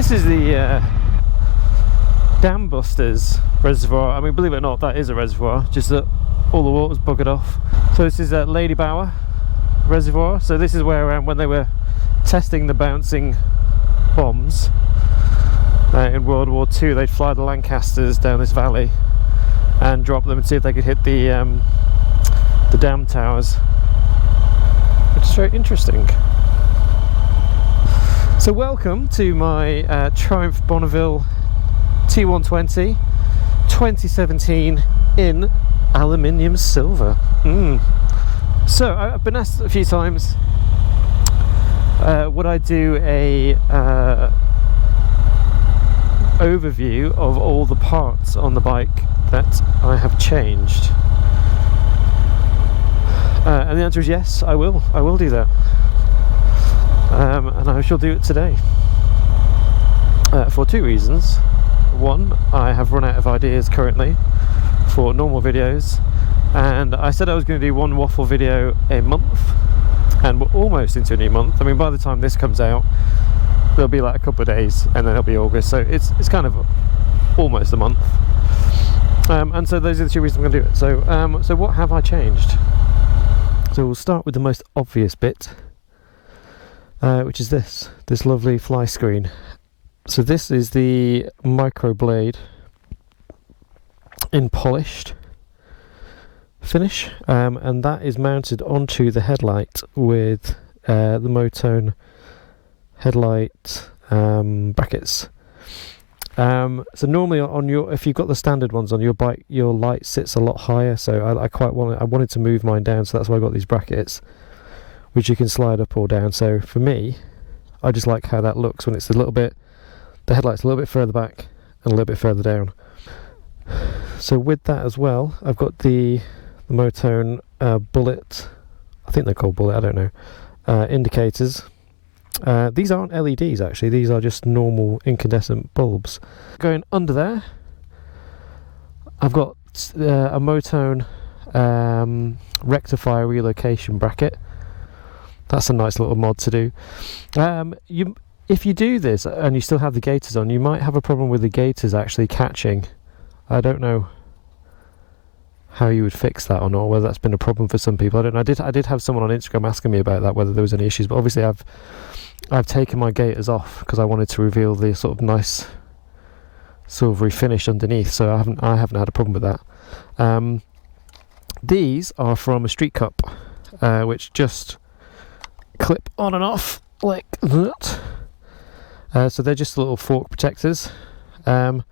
This is the Dam Busters reservoir. I mean, believe it or not, that is a reservoir, just that all the water's buggered off. So this is Lady Bower reservoir. So this is where when they were testing the bouncing bombs in World War II, they'd fly the Lancasters down this valley and drop them and see if they could hit the dam towers, which is very interesting. So welcome to my Triumph Bonneville T120 2017 in aluminium silver. So I've been asked a few times, would I do a overview of all the parts on the bike that I have changed, and the answer is yes, I will do that, and I shall do it today for two reasons. One, I have run out of ideas currently for normal videos, and I said I was going to do one waffle video a month, and we're almost into a new month. I mean, by the time this comes out, there'll be like a couple of days and then it'll be August, so it's kind of almost a month, and so those are the two reasons I'm going to do it. So what have I changed? So we'll start with the most obvious bit, which is this lovely fly screen. So this is the microblade in polished finish, and that is mounted onto the headlight with the Motone headlight brackets. So normally if you've got the standard ones on your bike, your light sits a lot higher, so I wanted to move mine down, so that's why I got these brackets, which you can slide up or down. So for me, I just like how that looks when it's the headlight's a little bit further back and a little bit further down. So with that as well, I've got the Motone bullet, I think they're called bullet, I don't know, indicators. These aren't LEDs actually, these are just normal incandescent bulbs. Going under there, I've got a Motone rectifier relocation bracket. That's a nice little mod to do. If you do this and you still have the gaiters on, you might have a problem with the gaiters actually catching. I don't know how you would fix that or not, whether that's been a problem for some people. I don't know. I did have someone on Instagram asking me about that, whether there was any issues, but obviously I've taken my gaiters off because I wanted to reveal the sort of nice silvery finish underneath, so I haven't had a problem with that. These are from a Street Cup, which just clip on and off like that. So they're just little fork protectors. So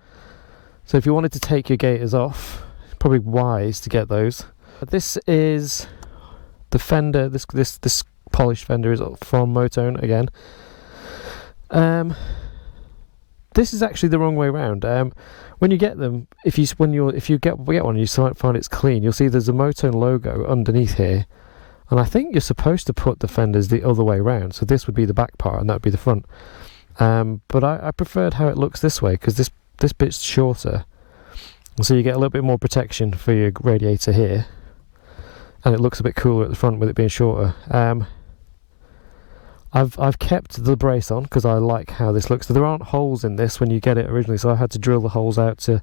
if you wanted to take your gaiters off, it's probably wise to get those. This is the fender. This polished fender is from Motone again. This is actually the wrong way around. When you get them, if you get one and you find it's clean, you'll see there's a Motone logo underneath here, and I think you're supposed to put the fenders the other way around. So this would be the back part and that would be the front. But I preferred how it looks this way because this bit's shorter, and so you get a little bit more protection for your radiator here, and it looks a bit cooler at the front with it being shorter. I've kept the brace on because I like how this looks. So there aren't holes in this when you get it originally, so I had to drill the holes out to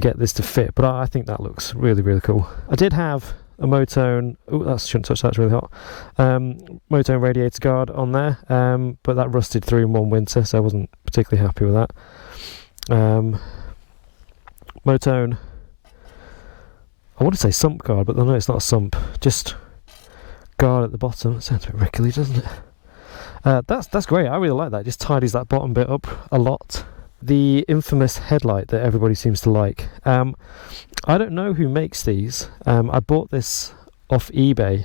get this to fit, but I think that looks really, really cool. I did have a Motone, shouldn't touch, that's really hot, Motone radiator guard on there, but that rusted through in one winter, so I wasn't particularly happy with that. Motone, I want to say sump guard, but no, it's not a sump, just guard at the bottom. It sounds a bit rickly, doesn't it? That's great, I really like that, it just tidies that bottom bit up a lot. The infamous headlight that everybody seems to like. I don't know who makes these. I bought this off eBay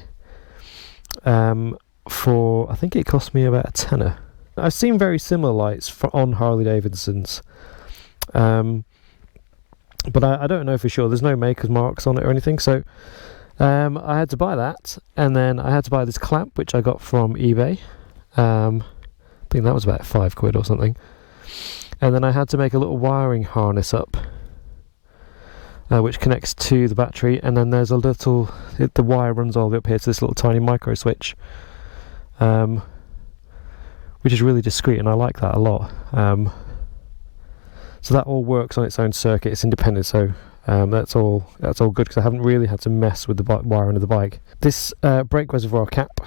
for, I think it cost me about a tenner. I've seen very similar lights on Harley Davidsons, but I don't know for sure. There's no maker's marks on it or anything, so I had to buy that, and then I had to buy this clamp which I got from eBay. I think that was about £5 or something. And then I had to make a little wiring harness up, which connects to the battery, and then there's a little, the wire runs all the way up here to this little tiny micro switch, which is really discreet, and I like that a lot. So that all works on its own circuit. It's independent, so that's all good, because I haven't really had to mess with the wiring of the bike. This brake reservoir cap,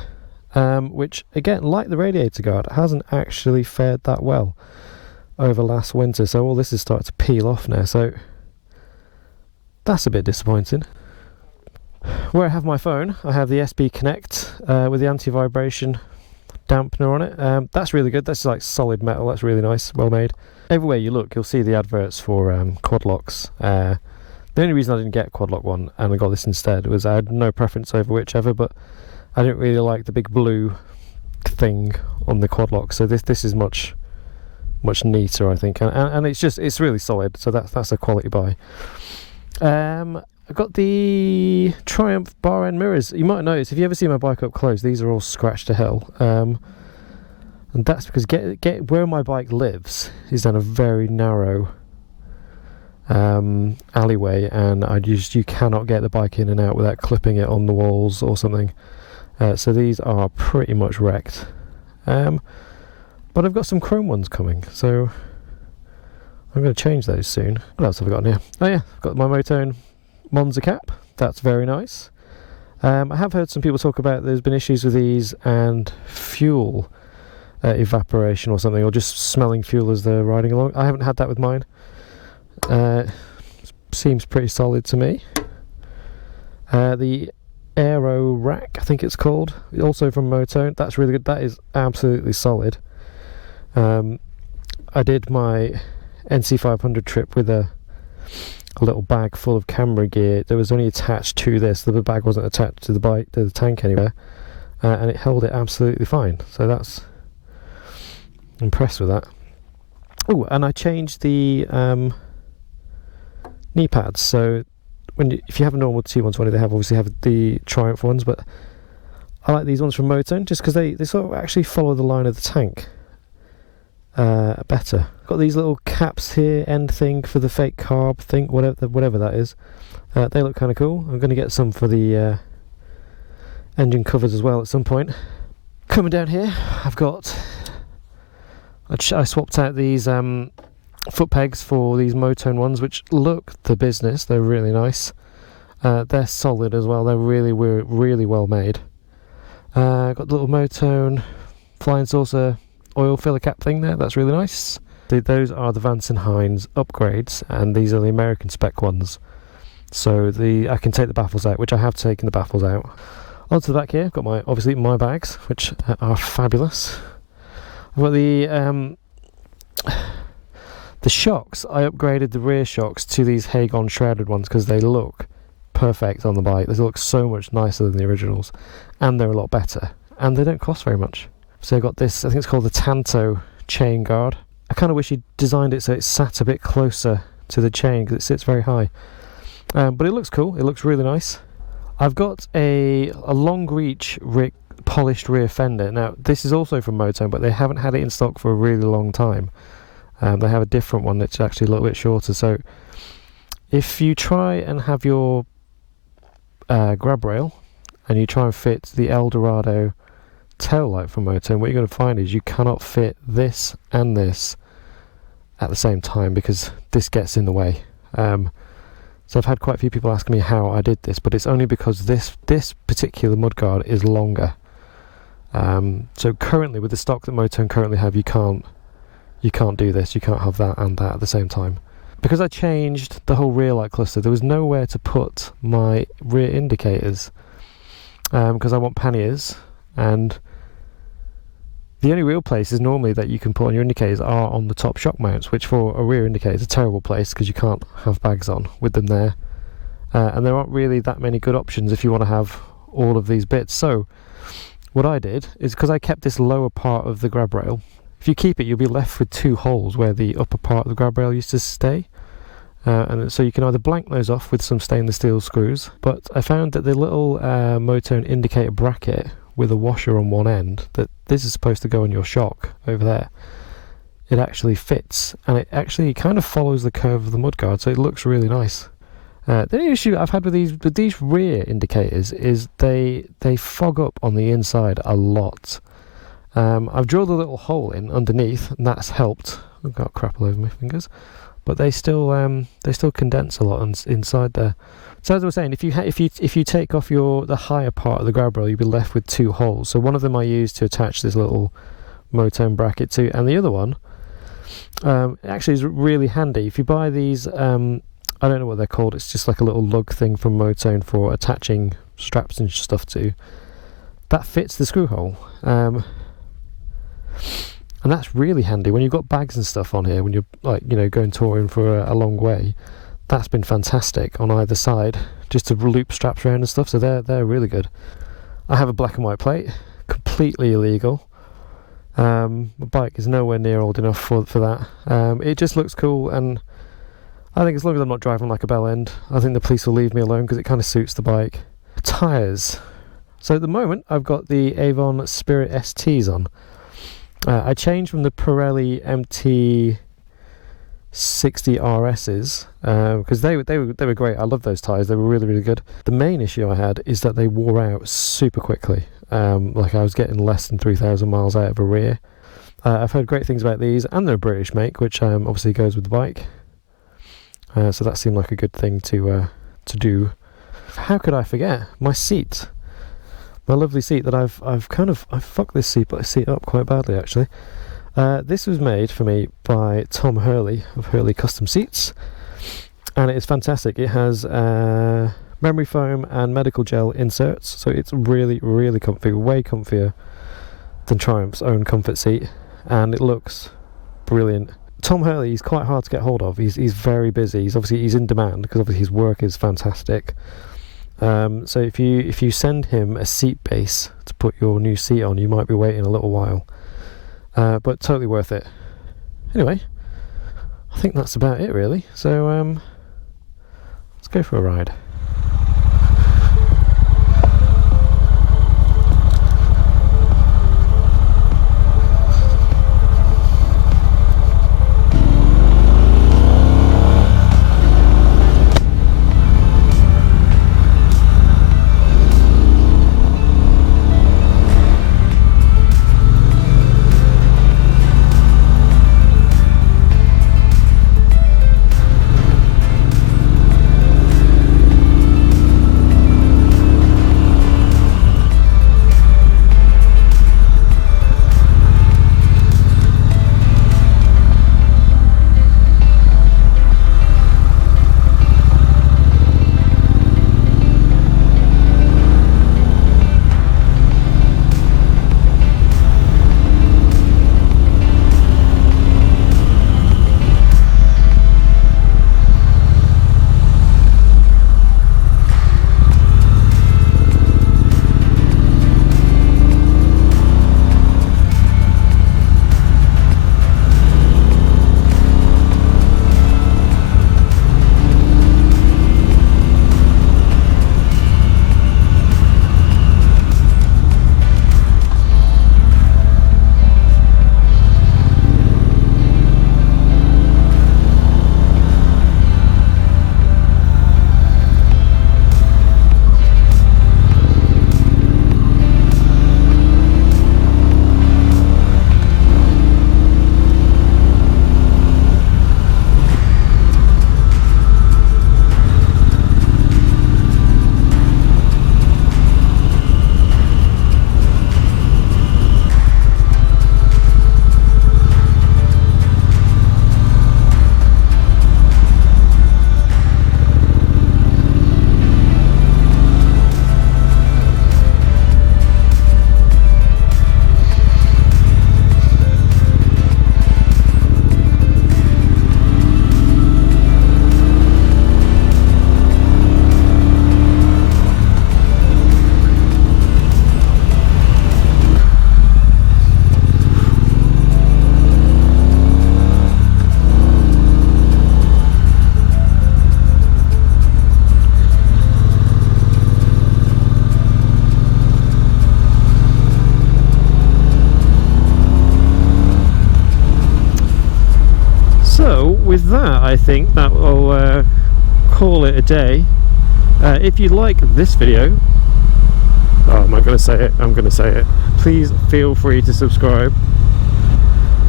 which again, like the radiator guard, hasn't actually fared that well over last winter, so all this is starting to peel off now, so that's a bit disappointing. Where I have my phone, I have the SB Connect with the anti-vibration dampener on it. That's really good. That's like solid metal. That's really nice, well made. Everywhere you look, you'll see the adverts for quad locks. The only reason I didn't get a quad lock one and I got this instead was I had no preference over whichever, but I didn't really like the big blue thing on the quad lock, so this is much neater, I think, and it's really solid, so that's a quality buy. I've got the Triumph bar end mirrors. You might notice, if you ever see my bike up close, these are all scratched to hell. And that's because get where my bike lives is down a very narrow alleyway, and you cannot get the bike in and out without clipping it on the walls or something. So these are pretty much wrecked. But I've got some chrome ones coming, so I'm going to change those soon. What else have I got in here? Oh yeah, I've got my Motone Monza cap. That's very nice. I have heard some people talk about there's been issues with these and fuel evaporation or something, or just smelling fuel as they're riding along. I haven't had that with mine. Seems pretty solid to me. The Aero Rack, I think it's called, also from Motone. That's really good. That is absolutely solid. I did my NC500 trip with a little bag full of camera gear that was only attached to this. The bag wasn't attached to the bike, to the tank anywhere, and it held it absolutely fine. So that's impressed with that. Oh, and I changed the knee pads. So if you have a normal T120, they obviously have the Triumph ones, but I like these ones from Motone just because they sort of actually follow the line of the tank better. Got these little caps here, end thing for the fake carb thing, whatever that is. They look kind of cool. I'm going to get some for the engine covers as well at some point. Coming down here, I've got I swapped out these foot pegs for these Motone ones, which look the business. They're really nice. They're solid as well. They're really well made. Got the little Motone Flying Saucer oil filler cap thing there. That's really nice. Those are the Vance & Hines upgrades, and these are the American spec ones. So I can take the baffles out, which I have taken the baffles out. Onto the back here, I've got obviously my bags, which are fabulous. I've got the shocks. I upgraded the rear shocks to these Hagon shrouded ones because they look perfect on the bike. They look so much nicer than the originals, and they're a lot better, and they don't cost very much. So I got this, I think it's called the Tanto chain guard. I kind of wish he designed it so it sat a bit closer to the chain because it sits very high. But it looks cool. It looks really nice. I've got a long reach polished rear fender. Now this is also from Motone, but they haven't had it in stock for a really long time. They have a different one that's actually a little bit shorter. So if you try and have your grab rail and you try and fit the Eldorado tail light from Motone, what you're going to find is you cannot fit this and this at the same time because this gets in the way. So I've had quite a few people asking me how I did this, but it's only because this particular mudguard is longer. So currently, with the stock that Motone currently have, you can't do this. You can't have that and that at the same time. Because I changed the whole rear light cluster, there was nowhere to put my rear indicators because I want panniers, and the only real places normally that you can put on your indicators are on the top shock mounts, which for a rear indicator is a terrible place because you can't have bags on with them there. And there aren't really that many good options if you want to have all of these bits. So what I did is, because I kept this lower part of the grab rail, if you keep it, you'll be left with two holes where the upper part of the grab rail used to stay. And so you can either blank those off with some stainless steel screws, but I found that the little Motone indicator bracket with a washer on one end, that this is supposed to go on your shock over there, it actually fits, and it actually kind of follows the curve of the mudguard, so it looks really nice. The only issue I've had with these rear indicators is they fog up on the inside a lot, I've drilled a little hole in underneath, and that's helped. I've got crap all over my fingers, but they still condense a lot inside there. So as I was saying, if you take off the higher part of the grab rail, you'll be left with 2 holes. So one of them I use to attach this little Motone bracket to, and the other one actually is really handy. If you buy these, I don't know what they're called. It's just like a little lug thing from Motone for attaching straps and stuff to. That fits the screw hole, and that's really handy when you've got bags and stuff on here. When you're going touring for a long way, that's been fantastic on either side, just to loop straps around and stuff. So they're really good. I have a black and white plate, completely illegal. My bike is nowhere near old enough for that. It just looks cool, and I think as long as I'm not driving like a bell end, I think the police will leave me alone because it kind of suits the bike. Tyres. So at the moment I've got the Avon Spirit STs on. I changed from the Pirelli MT60 RSs because they were great. I love those tyres. They were really, really good. The main issue I had is that they wore out super quickly. Like I was getting less than 3,000 miles out of a rear. I've heard great things about these, and they're a British make, which obviously goes with the bike. So that seemed like a good thing to do. How could I forget my seat? My lovely seat that I've fucked this seat up quite badly actually. This was made for me by Tom Hurley of Hurley Custom Seats, and it is fantastic. It has memory foam and medical gel inserts, so it's really, really comfy, way comfier than Triumph's own comfort seat, and it looks brilliant. Tom Hurley, he's quite hard to get hold of. He's very busy. He's in demand because obviously his work is fantastic. So if you send him a seat base to put your new seat on, you might be waiting a little while, but totally worth it. Anyway, I think that's about it really. So let's go for a ride. with that, I think that will call it a day. If you like this video, Oh, am I going to say it? I'm going to say it. Please feel free to subscribe,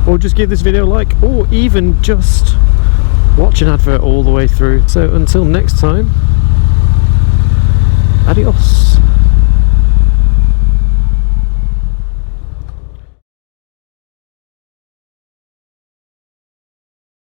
or just give this video a like, or even just watch an advert all the way through. So until next time, adios.